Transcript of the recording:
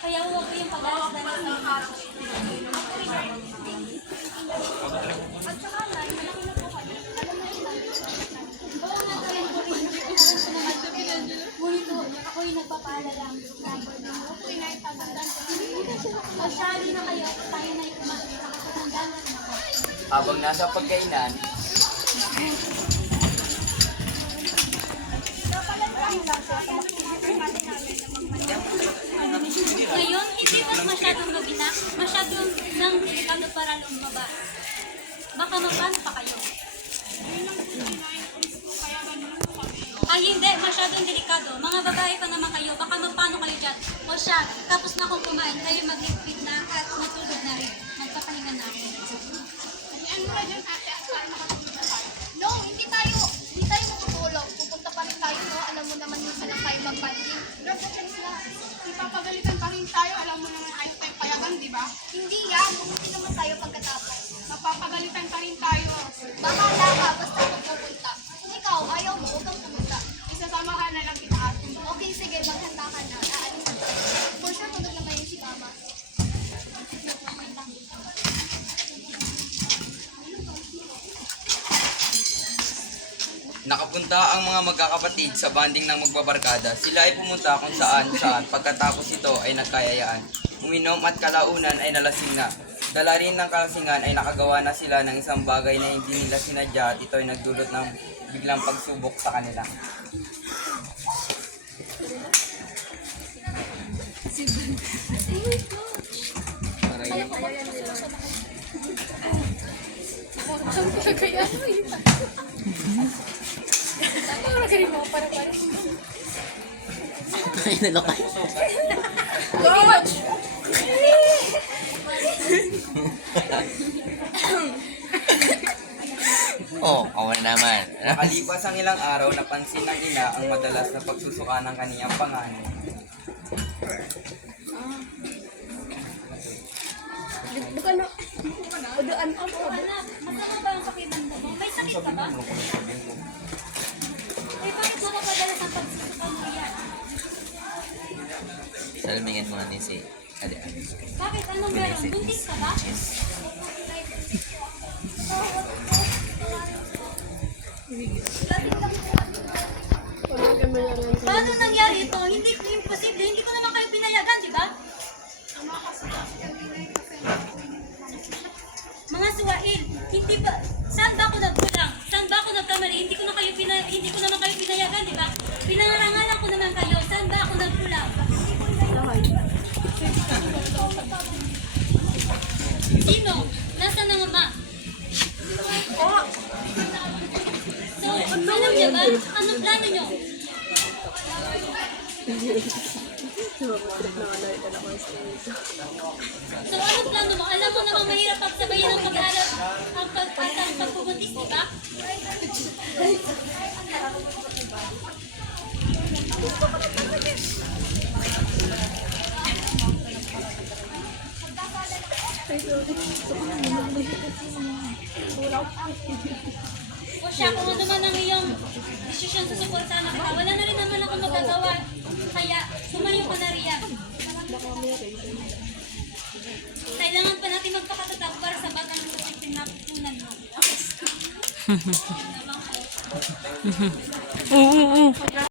Kaya huwag ko yung pag-alas-dalas ng araw. At saka na, malaki na po kami. Alam na rin namin. Oo nga, kaya ko rin. Ngunit ako yung nagpapaalala ang number ng ako yung nagtatandaan ko. O siya, na kayo, tayo na ikumain. Nakapatandaan na rin ako. Habang nasa pagkainan, Ngayon, hindi mo masyadong magina, masyadong nang delikado para lumabas. Baka mapano pa kayo? Ay hindi, masyadong delikado. Mga babae pa naman kayo, baka mapano kayo dyan. O siya, tapos na akong kumain, kayo mag-ligpit na at matulog na rin. Magpapahinga na rin. Ano ba dyan ate? Para makatulog na tayo? No, hindi tayo matutulog. Pupunta pa rin tayo, no? Alam mo naman minsan lang tayo mag-banding. Drop na chance na. Ipapagalitan pa rin tayo, alam mo naman ayaw tayo payagan, di ba? Hindi yan. Pumunti naman tayo pagkatapos. Mapapagalitan pa rin tayo. Bahala ka, basta kung pupunta. Kung ikaw, ayaw mo, huwag kang pumunta. Isasamahan na lang kita ate. Okay, sige, maghanda ka na. Aalis na tayo. For sure, tulog na kayo si mama. nakapunta ang mga magkakapatid sa banding ng magbabarkada. Sila ay pumunta kung saan pagkatapos ito ay nagkayayaan. Uminom at kalaunan ay nalasing na. Dala rin ng kalasingan ay nakagawa na sila ng isang bagay na hindi nila sinadya at ito ay nagdulot ng biglang pagsubok sa kanila. Ay, nalakay. Oh, ako na naman. Nakalipas ang ilang araw, napansin ng ina ang madalas na pagsusuka ng kaniyang panganay. Anak, masama ba ang pakiramdam mo? May sakit ka ba? Eh, bakit mo mapadalas ang pagsusuka mo yan? Salamingan mo ni si Ade. Bakit? Anong meron? Buntis ka ba? Paano nangyari ito? Hindi imposible. Hindi ko naman kayo pinayagan, di ba? Mga suwail, hindi ba? Saan ba ako nagkulang? Saan ba ako nagkamali? Hindi ko naman kayo pinayagan, di ba? Pinangarangalan ko naman kayo. Saan ba ako nagkulang? Sino? Nasaan ang ama? So, alam niya ba? Anong plano niyo? So, anong plano mo? Alam mo namang mahirap pagsabayin ang pag-aaral ang pagpubuntis, di ba? O siya, kung ano man ang iyong desisyon sa suportahan na kita, wala na rin naman ako magagawa. Kaya, sumayo ka na riyan. Kailangan pa natin magpakatatag para sa batang pinapunan mo. Oo.